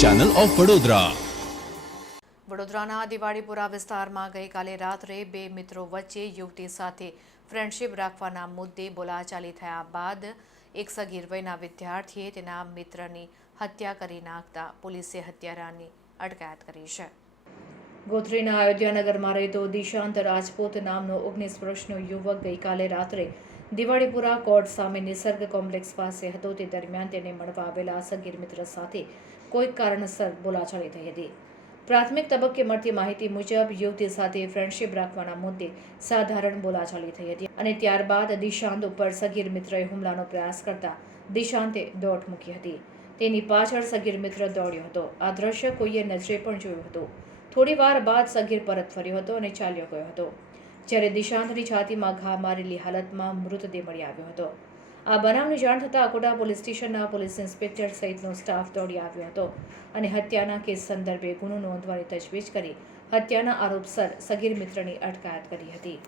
Channel of Vadodara વડોદરાના દિવાળીપુરા વિસ્તારમાં ગઈકાલે રાત્રે બે મિત્રો વચ્ચે યુવતી સાથે ફ્રેન્ડશિપ રાખવાના મુદ્દે બોલાચાલી થયા બાદ એક સગીર વયના વિદ્યાર્થીએ તેના મિત્રની હત્યા કરી નાખતા પોલીસે હત્યારાની અટકાયત કરી છે. ગોત્રીના અયોધ્યાનગરમાં રહેતો દિશાંત રાજપૂત નામનો ઓગણીસ વર્ષનો યુવક ગઈકાલે રાત્રે દિવાળીપુરા કોર્ટ સામે નિસર્ગ કોમ્પ્લેક્સ પાસે હતો. તે દરમિયાન તેને મળવા આવેલા સગીર મિત્ર સાથે કોઈક કારણસર બોલાચાલી થઈ હતી. પ્રાથમિક તબક્કે મળતી માહિતી મુજબ યુવતી સાથે ફ્રેન્ડશિપ રાખવાના મુદ્દે સાધારણ બોલાચાલી થઈ હતી અને ત્યારબાદ દિશાંત ઉપર સગીર મિત્રએ હુમલાનો પ્રયાસ કરતા દિશાંતે દોટ મૂકી હતી. તેની પાછળ સગીર મિત્ર દોડ્યો હતો. આ દ્રશ્ય કોઈએ નજરે પણ જોયું હતું. થોડી વાર બાદ સગીર પરત ફર્યો હતો અને ચાલ્યો ગયો હતો. જ્યારે દિશાંતની છાતીમાં ઘા મારેલી હાલતમાં મૃતદેહ મળી આવ્યો હતો. આ બનાવની જાણ થતાં અકોટા પોલીસ સ્ટેશનના પોલીસ ઇન્સ્પેક્ટર સહિતનો સ્ટાફ દોડી આવ્યો હતો અને હત્યાના કેસ સંદર્ભે ગુનો નોંધવાની તજવીજ કરી હત્યાના આરોપસર સગીર મિત્રની અટકાયત કરી હતી.